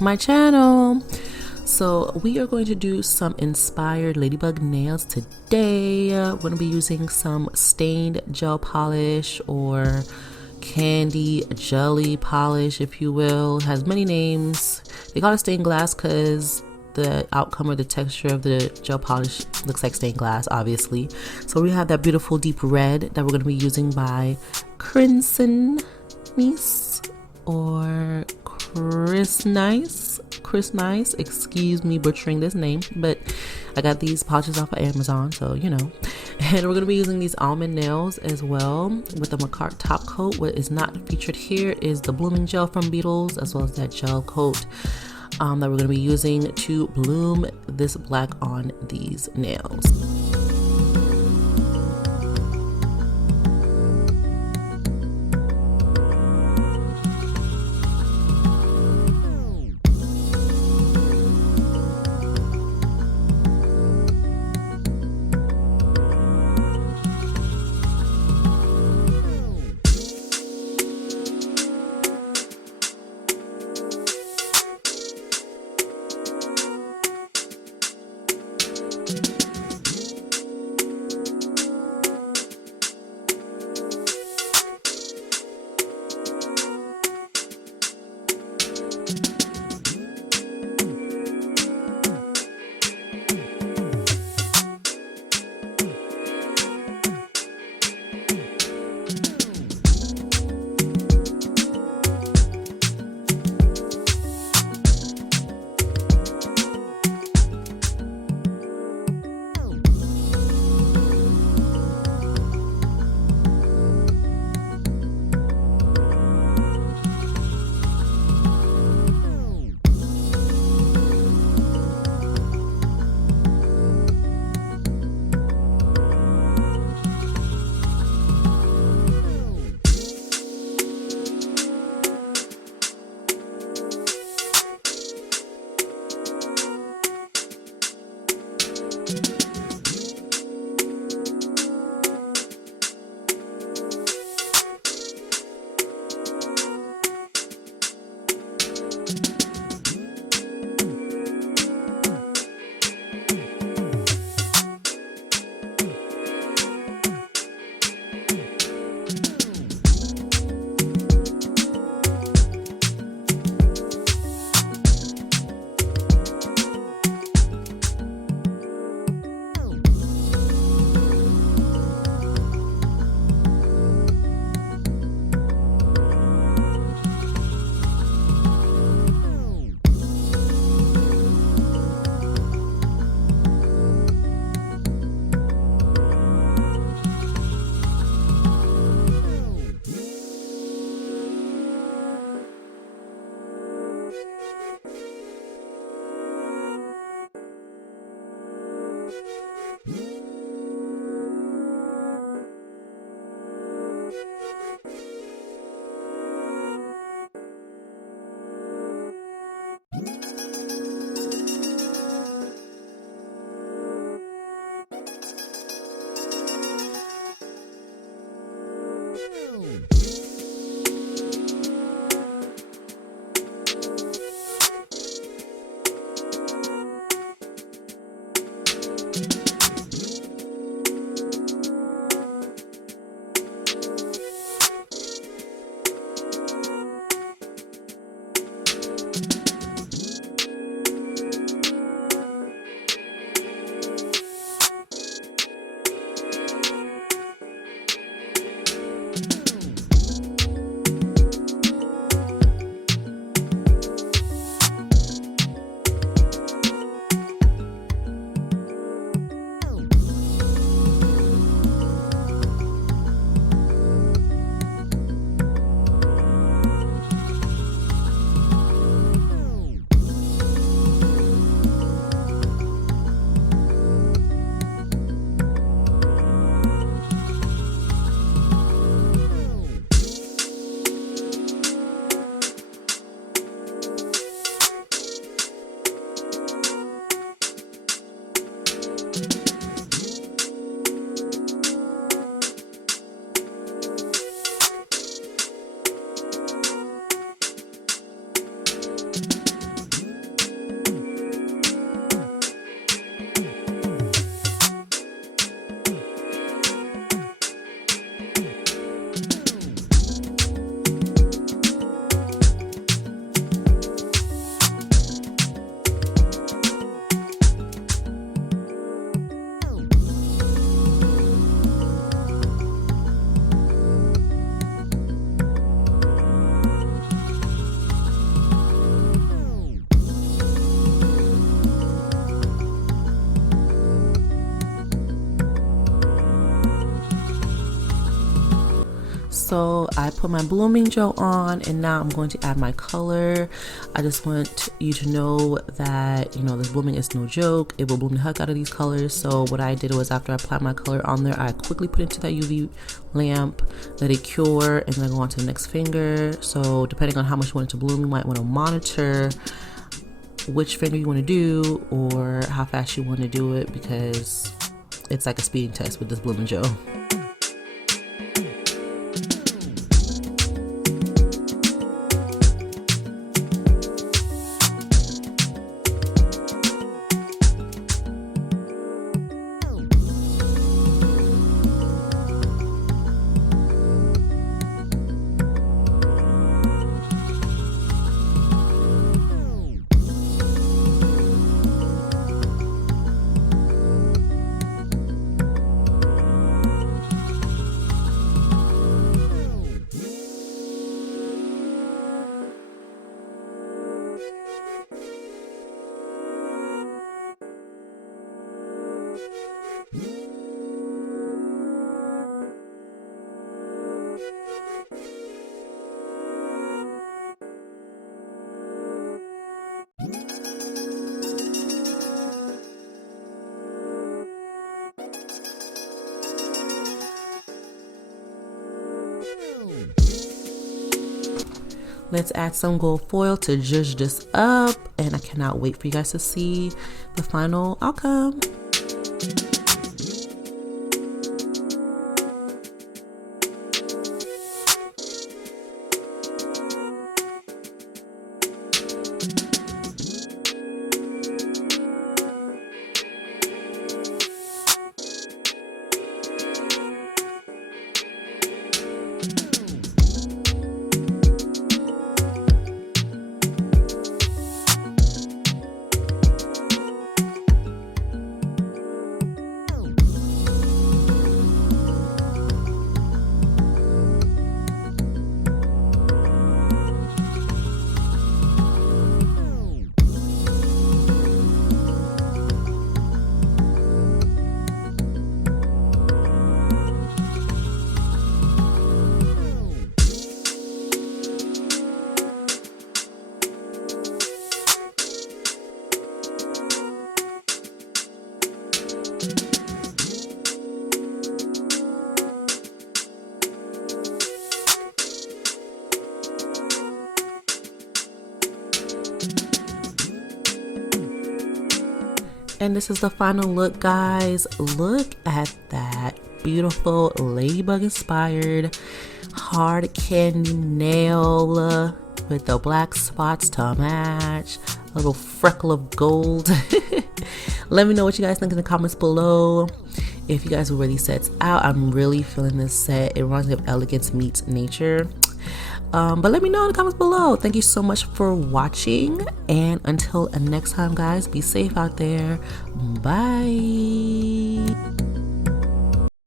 to my channel. So we are going to do some inspired ladybug nails today. We're going to be using some stained gel polish or candy jelly polish, if you will. It has many names. They call it stained glass because the outcome or the texture of the gel polish looks like stained glass, obviously. So we have that beautiful deep red that we're going to be using by Pressons or Chris Nice, excuse me butchering this name, but I got these polishes off of Amazon, so you know. And we're going to be using these almond nails as well with the Macart top coat. What is not featured here is the blooming gel from Beetles, as well as that gel coat that we're going to be using to bloom this black on these nails. So I put my blooming gel on, and now I'm going to add my color. I just want you to know that, you know, this blooming is no joke. It will bloom the heck out of these colors. So what I did was, after I applied my color on there, I quickly put it into that UV lamp, let it cure, and then go on to the next finger. So depending on how much you want it to bloom, you might want to monitor which finger you want to do or how fast you want to do it, because it's like a speeding test with this blooming gel. Let's add some gold foil to zhuzh this up, and I cannot wait for you guys to see the final outcome. And this is the final look, guys. Look at that beautiful Ladybug inspired hard candy nail with the black spots to match, a little freckle of gold. Let me know what you guys think in the comments below. If you guys will wear these sets out, I'm really feeling this set. It reminds me of elegance meets nature. But let me know in the comments below. Thank you so much for watching, and until next time, guys, be safe out there. Bye.